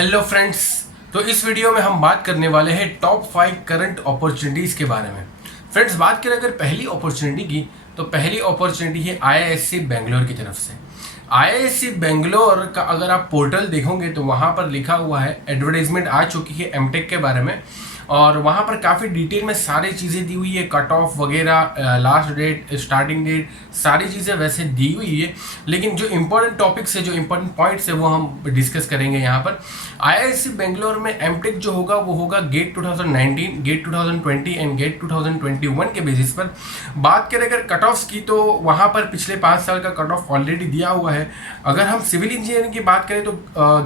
Hello friends. तो इस video में हम बात करने वाले हैं टॉप 5 करंट अपॉर्चुनिटीज़ के बारे में। फ्रेंड्स, बात करें अगर पहली अपॉर्चुनिटी की, तो पहली अपॉर्चुनिटी है आईआईएससी बेंगलोर की तरफ से। आईआईएससी बेंगलोर का अगर आप पोर्टल देखोगे तो वहाँ पर लिखा हुआ है, एडवर्टाइजमेंट आ चुकी है एमटेक के बारे में, और वहाँ पर काफ़ी डिटेल में सारी चीज़ें दी हुई है, कट ऑफ वगैरह, लास्ट डेट, स्टार्टिंग डेट, सारी चीज़ें वैसे दी हुई है। लेकिन जो इंपॉर्टेंट टॉपिक्स है, जो इंपॉर्टेंट पॉइंट्स है, वो हम डिस्कस करेंगे यहाँ पर। आईआईएससी बेंगलोर में एमटेक जो होगा वो होगा गेट 2019, गेट 2020 एंड गेट 2021 के बेसिस पर। बात करें अगर कट ऑफ्स की, तो वहाँ पर पिछले 5 साल का कट ऑफ ऑलरेडी दिया हुआ है। अगर हम सिविल इंजीनियरिंग की बात करें तो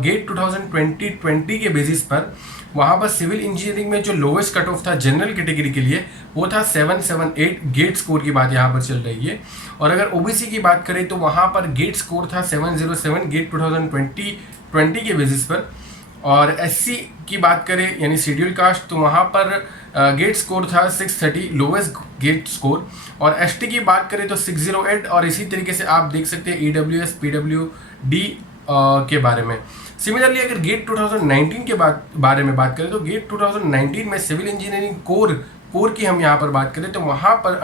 गेट 2020 के बेसिस पर वहाँ पर सिविल इंजीनियरिंग में जो लोवेस्ट कट ऑफ था जनरल कैटेगरी के लिए वो था 778 गेट स्कोर की बात यहाँ पर चल रही है। और अगर ओबीसी की बात करें तो वहाँ पर गेट स्कोर था 707 गेट 2020 के बेसिस पर। और एससी की बात करें यानी शेड्यूल कास्ट, तो वहाँ पर गेट स्कोर था 630 लोवेस्ट गेट स्कोर। और एसटी की बात करें तो 608। और इसी तरीके से आप देख सकते हैं ईडब्ल्यूएस पीडब्ल्यूडी के बारे में। सिमिलरली अगर गेट 2019 के बारे में बात करें तो गेट 2019 में सिविल इंजीनियरिंग कोर की हम यहाँ पर बात करें तो वहाँ पर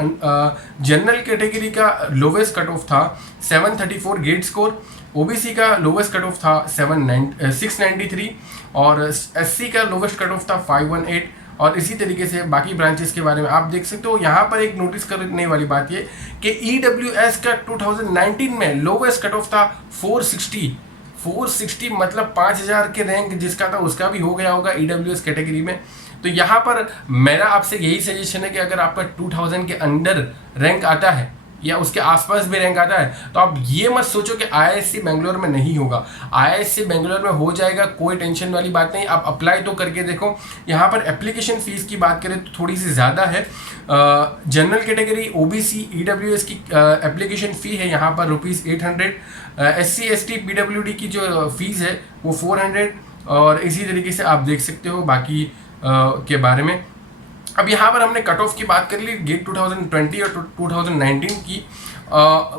जनरल कैटेगरी का लोवेस्ट कट ऑफ था 734 गेट स्कोर, ओबीसी का लोवेस्ट कट ऑफ था 693 और एससी का लोवेस्ट कट ऑफ था 518। और इसी तरीके से बाकी ब्रांचेस के बारे में आप देख सकते हो। यहाँ पर एक नोटिस करने वाली बात ये कि ईडब्ल्यूएस का 2019 में लोवेस्ट कट ऑफ था 460 मतलब 5000 के रैंक जिसका था उसका भी हो गया होगा ईडब्ल्यूएस कैटेगरी में। तो यहाँ पर मेरा आपसे यही सजेशन है कि अगर आपका 2000 के अंडर रैंक आता है या उसके आसपास भी रैंक आता है तो आप ये मत सोचो कि आईआईएससी बेंगलोर में नहीं होगा। आईआईएससी बेंगलोर में हो जाएगा, कोई टेंशन वाली बात नहीं। आप अप्लाई तो करके देखो। यहाँ पर एप्लीकेशन फ़ीस की बात करें तो थोड़ी सी ज़्यादा है। जनरल कैटेगरी ओबीसी ईडब्ल्यूएस की एप्लीकेशन फ़ी है यहाँ पर ₹800। एससी एसटी पीडब्ल्यूडी की जो फीस है वो 400। और इसी तरीके से आप देख सकते हो बाकी के बारे में। अब यहाँ पर हमने कट ऑफ की बात कर ली गेट 2020 और 2019 की।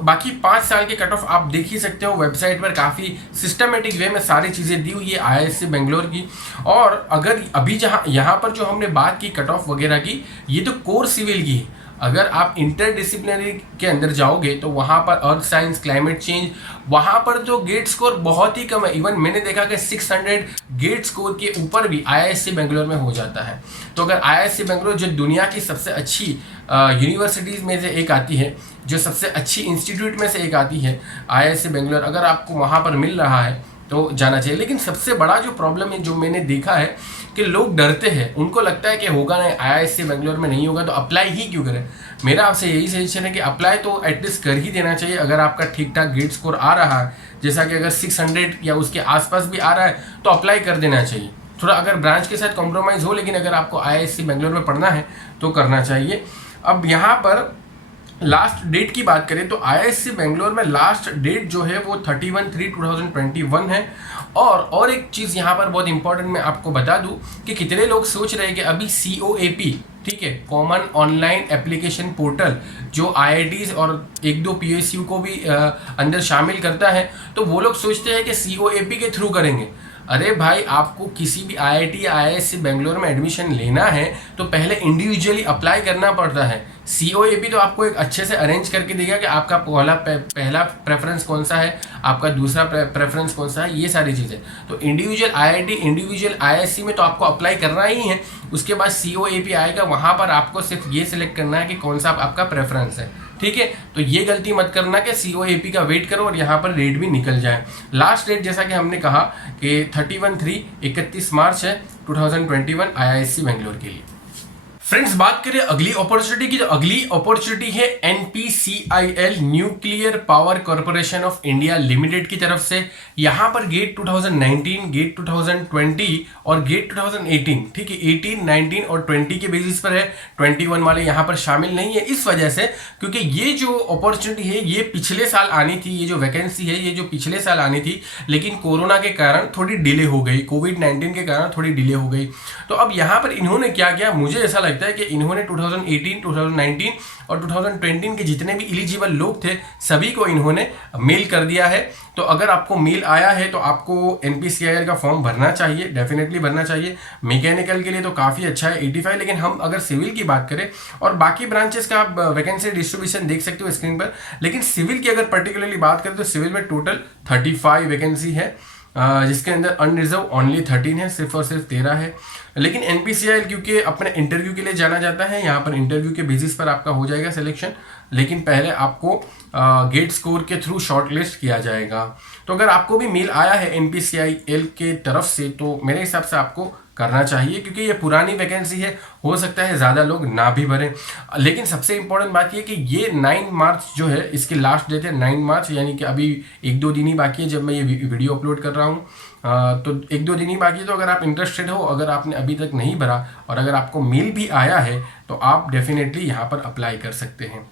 बाकी 5 साल के कट ऑफ आप देख ही सकते हो वेबसाइट पर, काफ़ी सिस्टमेटिक वे में सारी चीज़ें दी हुई है आईआईएससी बेंगलोर की। और अगर अभी यहाँ पर जो हमने बात की कट ऑफ वगैरह की, ये तो कोर सिविल की है। अगर आप इंटरडिसिप्लिनरी के अंदर जाओगे तो वहाँ पर अर्थ साइंस, क्लाइमेट चेंज, वहाँ पर जो गेट स्कोर बहुत ही कम है। इवन मैंने देखा कि 600 गेट स्कोर के ऊपर भी आईआईएससी बेंगलोर में हो जाता है। तो अगर आईआईएससी बेंगलोर जो दुनिया की सबसे अच्छी यूनिवर्सिटीज़ में से एक आती है, जो सबसे अच्छी इंस्टीट्यूट में से एक आती है आईआईएससी बेंगलोर, अगर आपको वहाँ पर मिल रहा है तो जाना चाहिए। लेकिन सबसे बड़ा जो प्रॉब्लम है जो मैंने देखा है कि लोग डरते हैं, उनको लगता है कि होगा नहीं, आईआईएससी बेंगलोर में नहीं होगा तो अप्लाई ही क्यों करें। मेरा आपसे यही सजेशन है कि अप्लाई तो एटलीस्ट कर ही देना चाहिए। अगर आपका ठीक ठाक गेट स्कोर आ रहा है, जैसा कि अगर 600 या उसके आसपास भी आ रहा है तो अप्लाई कर देना चाहिए। थोड़ा अगर ब्रांच के साथ कॉम्प्रोमाइज़ हो, लेकिन अगर आपको आईआईएससी बेंगलोर में पढ़ना है तो करना चाहिए। अब यहाँ पर लास्ट डेट की बात करें तो आईआईएससी बेंगलोर में लास्ट डेट जो है वो 31/3/2021 है। और एक चीज़ यहाँ पर बहुत इंपॉर्टेंट मैं आपको बता दूँ कि कितने लोग सोच रहे हैं कि अभी COAP, ठीक है, कॉमन ऑनलाइन एप्लीकेशन पोर्टल, जो आईआईटीज़ और 1-2 PSU को भी अंदर शामिल करता है, तो वो लोग सोचते हैं कि COAP के थ्रू करेंगे। अरे भाई, आपको किसी भी आईआईटी या आईआईएससी बेंगलोर में एडमिशन लेना है तो पहले इंडिविजुअली अप्लाई करना पड़ता है। COAP तो आपको एक अच्छे से अरेंज करके देगा कि आपका पहला प्रेफरेंस कौन सा है, आपका दूसरा प्रेफरेंस कौन सा है, ये सारी चीज़ें। तो इंडिविजुअल आईआईटी, इंडिविजुअल आईआईएससी में तो आपको अप्लाई करना ही है। उसके बाद COAP आएगा, वहाँ पर आपको सिर्फ ये सिलेक्ट करना है कि कौन सा आपका प्रेफरेंस है, ठीक है। तो ये गलती मत करना कि COAP का वेट करो और यहाँ पर डेट भी निकल जाए। लास्ट डेट जैसा कि हमने कहा कि 31 मार्च है 2021 आईआईएससी बेंगलोर के लिए। फ्रेंड्स, बात करें अगली अपॉर्चुनिटी की, तो अगली अपॉर्चुनिटी है NPCIL nuclear power corporation of India limited की तरफ से। यहाँ पर गेट 2019, गेट 2020 और गेट 2018, ठीक है, 18, 19 और 20 के बेसिस पर है। 21 वाले यहाँ पर शामिल नहीं है, इस वजह से क्योंकि ये जो अपॉर्चुनिटी है ये पिछले साल आनी थी। ये जो वैकेंसी है ये जो पिछले साल आनी थी, लेकिन कोरोना के कारण थोड़ी डिले हो गई, कोविड-19 के कारण थोड़ी डिले हो गई। तो अब यहाँ पर इन्होंने क्या किया, मुझे ऐसा लगता कहता है कि इन्होंने 2018, 2019 और 2020 के जितने भी एलिजिबल लोग थे सभी को इन्होंने मेल कर दिया है। तो अगर आपको मेल आया है तो आपको NPCIL का फॉर्म भरना चाहिए, डेफिनेटली भरना चाहिए। मैकेनिकल के लिए तो काफ़ी अच्छा है 85, लेकिन हम अगर सिविल की बात करें, और बाकी ब्रांचेस का आप वैकेंसी डिस्ट्रीब्यूशन देख सकते हो स्क्रीन पर, लेकिन सिविल की अगर पर्टिकुलरली बात करें तो सिविल में टोटल 35 वैकेंसी है, जिसके अंदर अनरिजर्व ओनली 13 है, सिर्फ और सिर्फ 13 है। लेकिन NPCIL क्योंकि अपने इंटरव्यू के लिए जाना जाता है, यहाँ पर इंटरव्यू के बेसिस पर आपका हो जाएगा सिलेक्शन, लेकिन पहले आपको गेट स्कोर के थ्रू शॉर्टलिस्ट किया जाएगा। तो अगर आपको भी मेल आया है NPCIL के तरफ से तो मेरे हिसाब से आपको करना चाहिए, क्योंकि ये पुरानी वैकेंसी है, हो सकता है ज़्यादा लोग ना भी भरें। लेकिन सबसे इंपॉर्टेंट बात ये कि ये 9 मार्च जो है इसकी लास्ट डेट है, 9 मार्च, यानी कि अभी 1-2 दिन ही बाकी है जब मैं ये वीडियो अपलोड कर रहा हूँ। तो 1-2 दिन ही बाकी है। तो अगर आप इंटरेस्टेड हो, अगर आपने अभी तक नहीं भरा और अगर आपको मेल भी आया है तो आप डेफिनेटली यहाँ पर अप्लाई कर सकते हैं।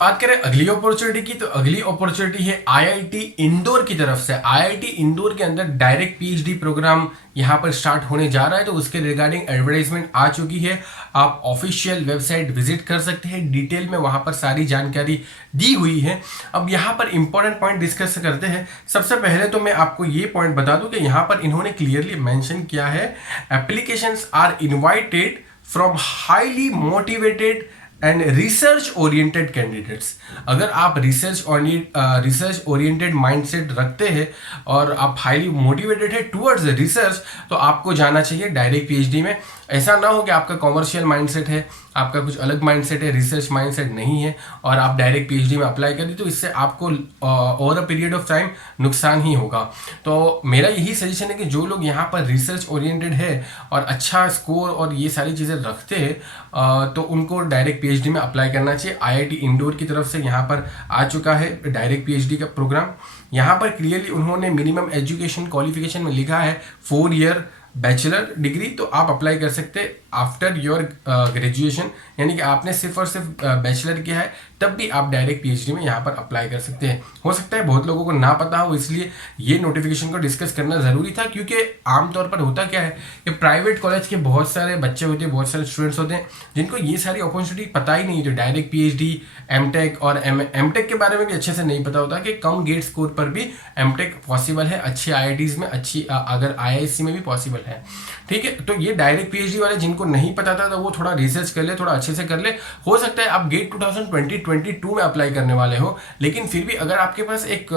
बात करें अगली अपॉर्चुनिटी की, तो अगली अपॉर्चुनिटी है IIT इंदौर की तरफ से। IIT इंदौर के अंदर डायरेक्ट PhD प्रोग्राम यहाँ पर स्टार्ट होने जा रहा है, तो उसके रिगार्डिंग एडवर्टाइजमेंट आ चुकी है। आप ऑफिशियल वेबसाइट विजिट कर सकते हैं, डिटेल में वहाँ पर सारी जानकारी दी हुई है। अब यहाँ पर इंपॉर्टेंट पॉइंट डिस्कस करते हैं। सबसे पहले तो मैं आपको ये पॉइंट बता दूं कि यहाँ पर इन्होंने क्लियरली मेंशन किया है, applications are invited from highly motivated and research oriented candidates. अगर आप रिसर्च ओरिएंटेड माइंडसेट रखते हैं और आप हाईली मोटिवेटेड है टुवर्ड्स रिसर्च, तो आपको जाना चाहिए डायरेक्ट PhD में। ऐसा ना हो कि आपका कॉमर्शियल माइंडसेट है, आपका कुछ अलग माइंडसेट है, रिसर्च माइंडसेट नहीं है और आप डायरेक्ट PhD में अप्लाई कर दी, तो इससे आपको over a period of time नुकसान ही होगा। तो मेरा यही सजेशन है कि जो लोग यहाँ पर रिसर्च ओरिएंटेड है और अच्छा स्कोर और ये सारी चीज़ें रखते हैं तो उनको डायरेक्ट PhD में अप्लाई करना चाहिए। IIT इंदौर की तरफ से यहाँ पर आ चुका है डायरेक्ट PhD का प्रोग्राम। यहाँ पर क्लियरली उन्होंने मिनिमम एजुकेशन क्वालिफिकेशन में लिखा है 4 ईयर बैचलर डिग्री, तो आप अप्लाई कर सकते हैं आफ्टर योर ग्रेजुएशन, यानी कि आपने सिर्फ और सिर्फ बैचलर किया है तब भी आप डायरेक्ट PhD में यहाँ पर अप्लाई कर सकते हैं। हो सकता है बहुत लोगों को ना पता हो, इसलिए ये नोटिफिकेशन को डिस्कस करना ज़रूरी था, क्योंकि आमतौर पर होता क्या है कि प्राइवेट कॉलेज के बहुत सारे बच्चे होते हैं, बहुत सारे स्टूडेंट्स होते हैं जिनको ये सारी अपॉर्चुनिटी पता ही नहीं, तो डायरेक्ट PhD, MTech और MTech के बारे में भी अच्छे से नहीं पता होता कि कम गेट स्कोर पर भी MTech पॉसिबल है, अच्छी IITs में, अच्छी अगर IISc में भी पॉसिबल है। ठीक है, तो ये डायरेक्ट PhD वाले जिनको नहीं पता था तो वो थोड़ा रिसर्च कर ले, थोड़ा अच्छे से कर ले। हो सकता है आप गेट 2022 में अप्लाई करने वाले हो, लेकिन फिर भी अगर आपके पास एक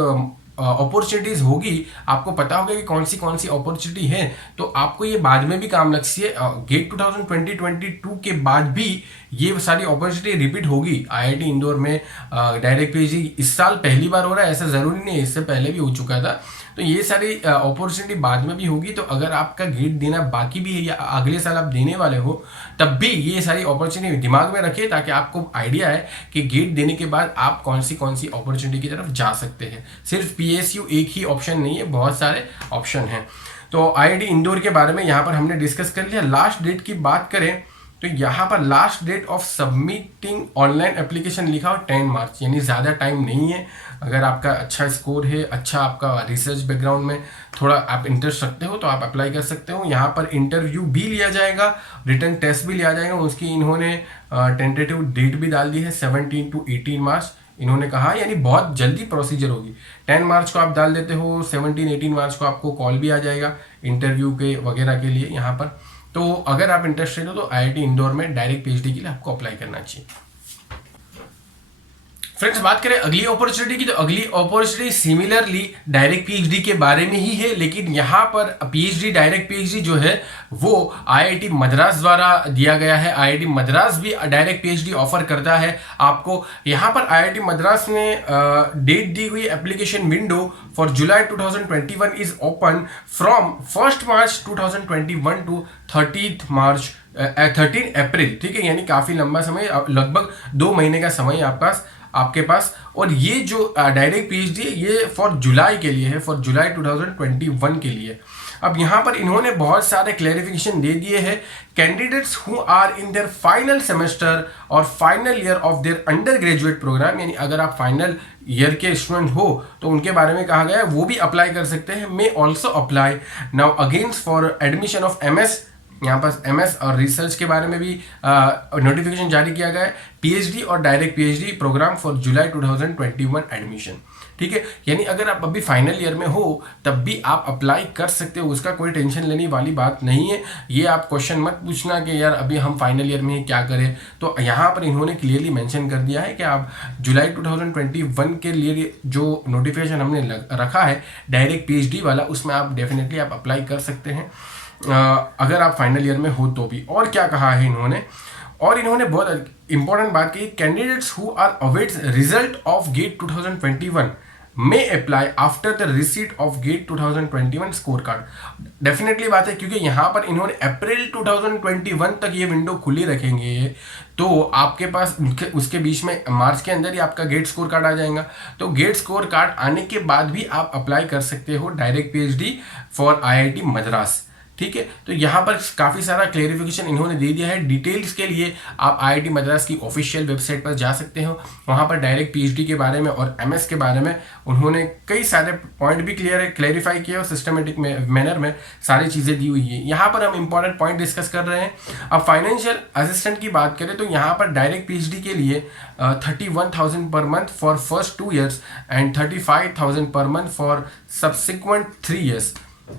अपॉर्चुनिटीज होगी, आपको पता होगा कि कौन सी अपॉर्चुनिटी है, तो आपको ये बाद में भी काम लग सकती है। गेट 2022 के बाद भी ये सारी अपॉर्चुनिटी रिपीट होगी। IIT इंदौर में डायरेक्ट PhD इस साल पहली बार हो रहा है, ऐसा ज़रूरी नहीं है, इससे पहले भी हो चुका था। तो ये सारी अपॉर्चुनिटी बाद में भी होगी। तो अगर आपका गेट देना बाकी भी है या अगले साल आप देने वाले हो, तब भी ये सारी अपॉर्चुनिटी दिमाग में रखिए, ताकि आपको आइडिया है कि गेट देने के बाद आप कौन सी अपॉर्चुनिटी की तरफ जा सकते हैं। सिर्फ PSU एक ही ऑप्शन नहीं है, बहुत सारे ऑप्शन हैं। तो IIT इंदौर के बारे में यहाँ पर हमने डिस्कस कर लिया। लास्ट डेट की बात करें तो यहाँ पर last date of submitting online application लिखा हो 10 मार्च, यानी ज़्यादा टाइम नहीं है। अगर आपका अच्छा स्कोर है, अच्छा आपका रिसर्च बैकग्राउंड में थोड़ा आप इंटरेस्ट रखते हो तो आप अप्लाई कर सकते हो। यहाँ पर इंटरव्यू भी लिया जाएगा, रिटन टेस्ट भी लिया जाएगा, उसकी इन्होंने टेंटेटिव डेट भी डाल दी है 17 to 18 मार्च इन्होंने कहा, यानी बहुत जल्दी प्रोसीजर होगी। 10 मार्च को आप डाल देते हो, 17-18 मार्च को आपको कॉल भी आ जाएगा इंटरव्यू के वगैरह के लिए यहाँ पर। तो अगर आप इंटरेस्टेड हो तो IIT इंदौर में डायरेक्ट PhD के लिए आपको अप्लाई करना चाहिए। फ्रेंड्स, बात करें अगली अपॉर्चुनिटी की, तो अगली अपॉर्चुनिटी सिमिलरली डायरेक्ट PhD के बारे में ही है, लेकिन यहाँ पर डायरेक्ट PhD जो है वो IIT मद्रास द्वारा दिया गया है। IIT मद्रास भी डायरेक्ट PhD ऑफर करता है आपको। यहाँ पर IIT मद्रास ने डेट दी हुई application window for July 2021 is open from 1 March 2021 to 13 April. ठीक है, यानी काफ़ी लंबा समय, लगभग 2 महीने का समय आपके पास। और ये जो डायरेक्ट PhD है ये फॉर जुलाई के लिए है, फॉर जुलाई 2021 के लिए। अब यहाँ पर इन्होंने बहुत सारे क्लैरिफिकेशन दे दिए हैं। Candidates who are in their final semester और final year of their undergraduate programme, यानी अगर आप फाइनल ईयर के स्टूडेंट हो तो उनके बारे में कहा गया है वो भी अप्लाई कर सकते हैं। May also apply now against for admission of MS यहाँ पर MS और रिसर्च के बारे में भी नोटिफिकेशन जारी किया गया है। PhD और direct PhD programme for July 2021 admission. ठीक है, यानी अगर आप अभी फाइनल ईयर में हो तब भी आप अप्लाई कर सकते हो, उसका कोई टेंशन लेने वाली बात नहीं है। ये आप क्वेश्चन मत पूछना कि यार अभी हम फाइनल ईयर में क्या करें। तो यहाँ पर इन्होंने क्लियरली मेंशन कर दिया है कि आप जुलाई 2021 के लिए जो नोटिफिकेशन हमने रखा है डायरेक्ट PhD वाला, उसमें आप डेफिनेटली आप अप्लाई कर सकते हैं अगर आप फाइनल ईयर में हो तो भी। और क्या कहा है इन्होंने, और इन्होंने बहुत इंपॉर्टेंट बात कही, candidates who are awaits result of GATE 2021 may apply after the receipt of GATE 2021 score card. Definitely बात है, क्योंकि यहाँ पर इन्होंने अप्रैल 2021 तक ये विंडो खुली रखेंगे, तो आपके पास उसके बीच में मार्च के अंदर ही आपका गेट स्कोर कार्ड आ जाएगा। तो गेट स्कोर कार्ड आने के बाद भी आप अप्लाई कर सकते हो direct PhD for IIT Madras. ठीक है, तो यहाँ पर काफ़ी सारा क्लेरिफिकेशन इन्होंने दे दिया है। डिटेल्स के लिए आप IIT मद्रास की ऑफिशियल वेबसाइट पर जा सकते हो, वहाँ पर डायरेक्ट PhD के बारे में और MS के बारे में उन्होंने कई सारे पॉइंट भी क्लेरिफाई किए और सिस्टमेटिक मैनर में सारी चीज़ें दी हुई है। यहाँ पर हम इंपॉर्टेंट पॉइंट डिस्कस कर रहे हैं। अब फाइनेंशियल असिस्टेंट की बात करें तो यहाँ पर डायरेक्ट PhD के लिए 31,000 per month for first 2 years and 35,000 per month for subsequent 3 years।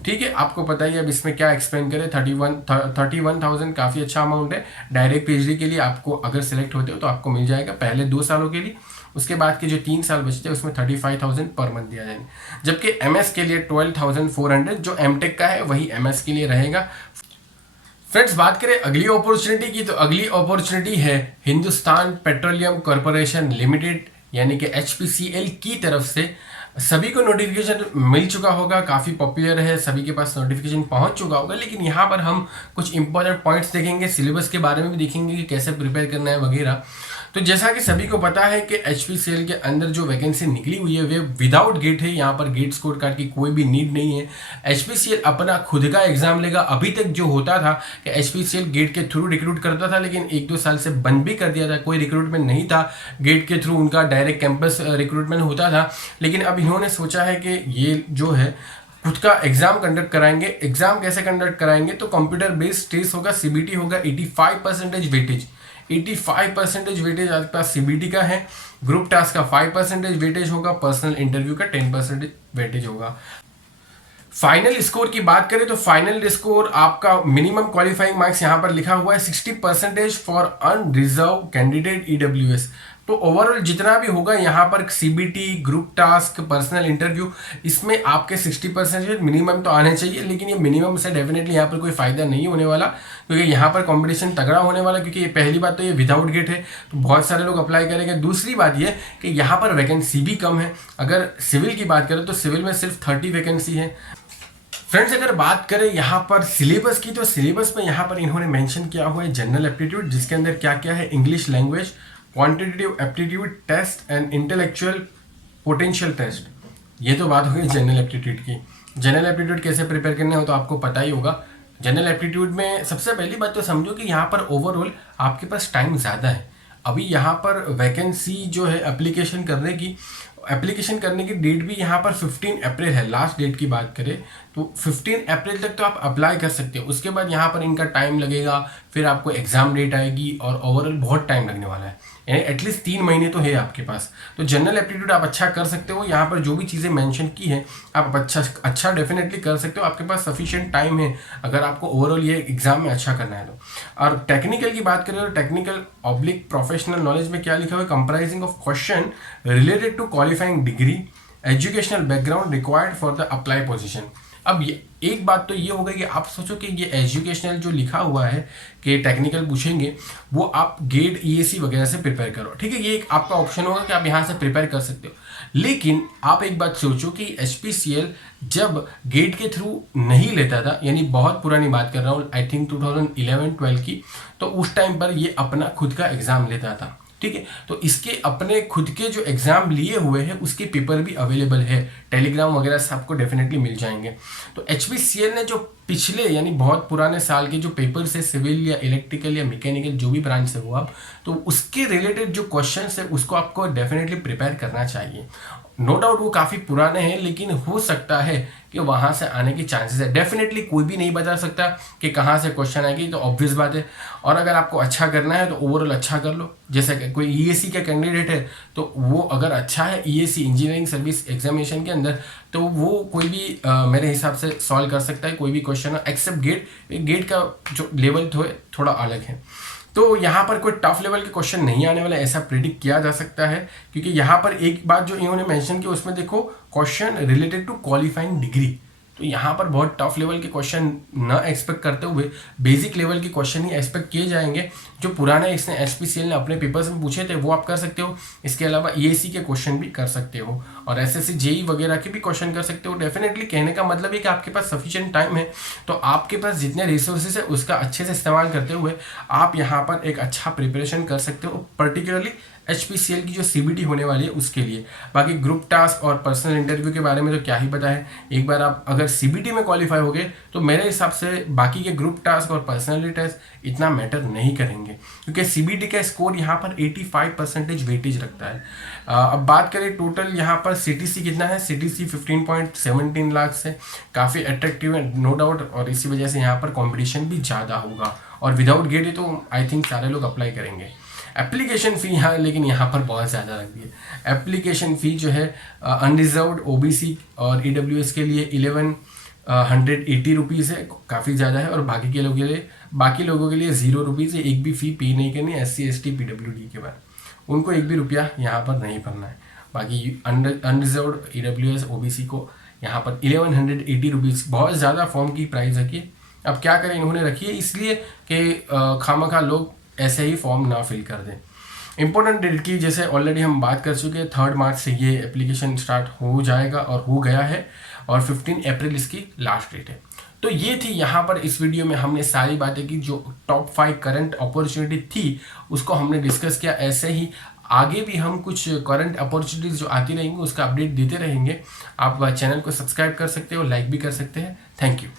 ठीक है, आपको पता ही अब इसमें क्या एक्सप्लेन करें। 31,000 काफ़ी अच्छा अमाउंट है डायरेक्ट PhD के लिए। आपको अगर सिलेक्ट होते हो तो आपको मिल जाएगा पहले 2 सालों के लिए, उसके बाद के जो 3 साल बचते हैं उसमें 35,000 पर मंथ दिया जाएगा। जबकि MS के लिए 12,400 जो MTech का है वही MS के लिए रहेगा। फ्रेंड्स, बात करें अगली अपॉर्चुनिटी की, तो अगली अपॉर्चुनिटी है हिंदुस्तान पेट्रोलियम कॉरपोरेशन लिमिटेड यानी कि HPCL की तरफ से। सभी को नोटिफिकेशन मिल चुका होगा, काफ़ी पॉपुलर है, सभी के पास नोटिफिकेशन पहुंच चुका होगा। लेकिन यहाँ पर हम कुछ इंपॉर्टेंट पॉइंट्स देखेंगे, सिलेबस के बारे में भी देखेंगे कि कैसे प्रिपेयर करना है वगैरह। तो जैसा कि सभी को पता है कि HPCL के अंदर जो वैकेंसी निकली हुई है वे विदाउट गेट है। यहाँ पर गेट स्कोर कार्ड की कोई भी नीड नहीं है। HPCL अपना खुद का एग्जाम लेगा। अभी तक जो होता था कि HPCL गेट के थ्रू रिक्रूट करता था, लेकिन 1-2 साल से बंद भी कर दिया था, कोई रिक्रूटमेंट नहीं था गेट के थ्रू, उनका डायरेक्ट कैंपस रिक्रूटमेंट होता था। लेकिन अब इन्होंने सोचा है कि ये जो है खुद का एग्जाम कंडक्ट कराएंगे। एग्जाम कैसे कंडक्ट कराएंगे, तो कंप्यूटर बेस्ड टेस्ट होगा, CBT होगा, 85% वेटेज, 85% वेटेज आपके पास CBT का है। ग्रुप टास्क का 5% वेटेज होगा, पर्सनल इंटरव्यू का 10% वेटेज होगा। फाइनल स्कोर की बात करें तो फाइनल स्कोर आपका मिनिमम क्वालिफाइंग मार्क्स यहाँ पर लिखा हुआ है 60% फॉर अनरिजर्व कैंडिडेट EWS। तो ओवरऑल जितना भी होगा यहाँ पर CBT, group task, personal interview, इसमें आपके 60% मिनिमम तो आने चाहिए। लेकिन ये मिनिमम से डेफिनेटली यहाँ पर कोई फायदा नहीं होने वाला, क्योंकि यहाँ पर कंपटीशन तगड़ा होने वाला। क्योंकि ये पहली बात तो ये विदाउट गेट है, तो बहुत सारे लोग अप्लाई करेंगे। दूसरी बात ये कि यहाँ पर वैकेंसी भी कम है। अगर सिविल की बात करें तो सिविल में सिर्फ 30 वैकेंसी है। फ्रेंड्स, अगर बात करें यहाँ पर सिलेबस की, तो सिलेबस में यहाँ पर इन्होंने मेंशन किया हुआ है जनरल एप्टीट्यूड, जिसके अंदर क्या क्या है, English language, quantitative aptitude test and intellectual potential test. ये तो बात हो गई जनरल एप्टीट्यूड की। जनरल एप्टीट्यूड कैसे प्रिपेयर करना हो तो आपको पता ही होगा। जनरल एप्टीट्यूड में सबसे पहली बात तो समझो कि यहाँ पर ओवरऑल आपके पास टाइम ज़्यादा है। अभी यहाँ पर वैकेंसी जो है एप्लीकेशन करने की डेट भी यहाँ पर 15 अप्रैल है। लास्ट डेट की बात करें तो 15 अप्रैल तक तो आप अप्लाई कर सकते हो। उसके बाद यहाँ पर इनका टाइम लगेगा, फिर आपको एग्जाम डेट आएगी और ओवरऑल बहुत टाइम लगने वाला है, यानी एटलीस्ट 3 महीने तो है आपके पास। तो जनरल एप्टीट्यूड आप अच्छा कर सकते हो। यहाँ पर जो भी चीज़ें मेंशन की है आप अच्छा डेफिनेटली कर सकते हो। आपके पास सफिशिएंट टाइम है अगर आपको ओवरऑल ये एग्जाम में अच्छा करना है तो। और टेक्निकल की बात करें तो टेक्निकल ऑब्लिक प्रोफेशनल नॉलेज में क्या लिखा हुआ है, comprising of question related to qualifying degree, educational background required for the apply position. अब एक बात तो ये होगा कि आप सोचो कि ये एजुकेशनल जो लिखा हुआ है कि टेक्निकल पूछेंगे, वो आप गेट EAC वगैरह से प्रिपेयर करो। ठीक है, ये एक आपका ऑप्शन होगा कि आप यहाँ से प्रिपेयर कर सकते हो। लेकिन आप एक बात सोचो कि HPCL जब गेट के थ्रू नहीं लेता था, यानी बहुत पुरानी बात कर रहा हूँ, आई थिंक 2011-12 की, तो उस टाइम पर ये अपना खुद का एग्ज़ाम लेता था। ठीक है, तो इसके अपने खुद के जो एग्जाम लिए हुए हैं उसके पेपर भी अवेलेबल है, टेलीग्राम वगैरह सबको डेफिनेटली मिल जाएंगे। तो HPCL ने जो पिछले यानी बहुत पुराने साल के जो पेपर्स है, सिविल या इलेक्ट्रिकल या मैकेनिकल जो भी ब्रांच से हो आप, तो उसके रिलेटेड जो क्वेश्चन है उसको आपको डेफिनेटली प्रिपेयर करना चाहिए। नो डाउट वो काफ़ी पुराने हैं, लेकिन हो सकता है कि वहाँ से आने की चांसेस है। डेफिनेटली कोई भी नहीं बता सकता कि कहाँ से क्वेश्चन आएगी, तो ऑब्वियस बात है। और अगर आपको अच्छा करना है तो ओवरऑल अच्छा कर लो। जैसे कि कोई ईएसी का कैंडिडेट है तो वो अगर अच्छा है ईएसी इंजीनियरिंग सर्विस एग्जामिनेशन के अंदर, तो वो कोई भी मेरे हिसाब से सॉल्व कर सकता है कोई भी क्वेश्चन एक्सेप्ट गेट। गेट का जो लेवल थोड़ा अलग है, तो यहाँ पर कोई टफ लेवल के क्वेश्चन नहीं आने वाला ऐसा प्रिडिक्ट किया जा सकता है। क्योंकि यहाँ पर एक बात जो इन्होंने मेंशन की उसमें देखो, question related to qualifying degree, तो यहाँ पर बहुत टफ लेवल के क्वेश्चन न एक्सपेक्ट करते हुए बेसिक लेवल के क्वेश्चन ही एक्सपेक्ट किए जाएंगे। जो पुराने इसने एचपीसीएल ने अपने पेपर्स में पूछे थे वो आप कर सकते हो। इसके अलावा ईएसी के क्वेश्चन भी कर सकते हो और एसएससी जेई वगैरह के भी क्वेश्चन कर सकते हो। डेफिनेटली कहने का मतलब है कि आपके पास सफिशिएंट टाइम है, तो आपके पास जितने रिसोर्सेज है उसका अच्छे से इस्तेमाल करते हुए आप यहाँ पर एक अच्छा प्रिपरेशन कर सकते हो, पर्टिकुलरली एचपीसीएल की जो सीबीटी होने वाली है उसके लिए। बाकी ग्रुप टास्क और पर्सनल इंटरव्यू के बारे में तो क्या ही पता है। एक बार आप अगर सीबीटी में क्वालिफाई हो गए तो मेरे हिसाब से बाकी के ग्रुप टास्क और पर्सनलिटी टेस्ट इतना मैटर नहीं करेंगे, क्योंकि सीबीटी का स्कोर यहाँ पर 85% वेटेज रखता है। अब बात करें टोटल यहाँ पर सीटीसी कितना है, सीटीसी 15.17 लाख से काफ़ी अट्रैक्टिव है नो डाउट, और इसी वजह से यहाँ पर कॉम्पिटिशन भी ज़्यादा होगा। और विदाउट गेट है तो आई थिंक सारे लोग अप्लाई करेंगे। एप्लीकेशन फ़ी यहाँ लेकिन यहाँ पर बहुत ज़्यादा रख दी है। एप्लीकेशन फ़ी जो है अनरिजर्व्ड ओबीसी और ईडब्ल्यूएस के लिए 1180 रुपीज़ है, काफ़ी ज़्यादा है। और बाकी लोगों के लिए 0 रुपीज़ है, एक भी फ़ी पे नहीं करनी। SC ST PWD के बाद उनको एक भी रुपया यहाँ पर नहीं भरना है। बाकी अनरिजर्व्ड ईडब्ल्यूएस ओबीसी को यहाँ पर 1180 रुपीज़ बहुत ज़्यादा फॉर्म की प्राइस रखी है। अब क्या करें, इन्होंने रखी है इसलिए कि खामखा लोग ऐसे ही फॉर्म ना फिल कर दें। इंपॉर्टेंट डेट की जैसे ऑलरेडी हम बात कर चुके हैं, 3 मार्च से ये एप्लीकेशन स्टार्ट हो जाएगा और हो गया है, और 15 अप्रैल इसकी लास्ट डेट है। तो ये थी यहाँ पर इस वीडियो में हमने सारी बातें की, जो टॉप 5 करंट अपॉर्चुनिटी थी उसको हमने डिस्कस किया। ऐसे ही आगे भी हम कुछ करंट अपॉर्चुनिटीज जो आती रहेंगी उसका अपडेट देते रहेंगे। आप चैनल को सब्सक्राइब कर सकते हो, लाइक भी कर सकते हैं। Thank you.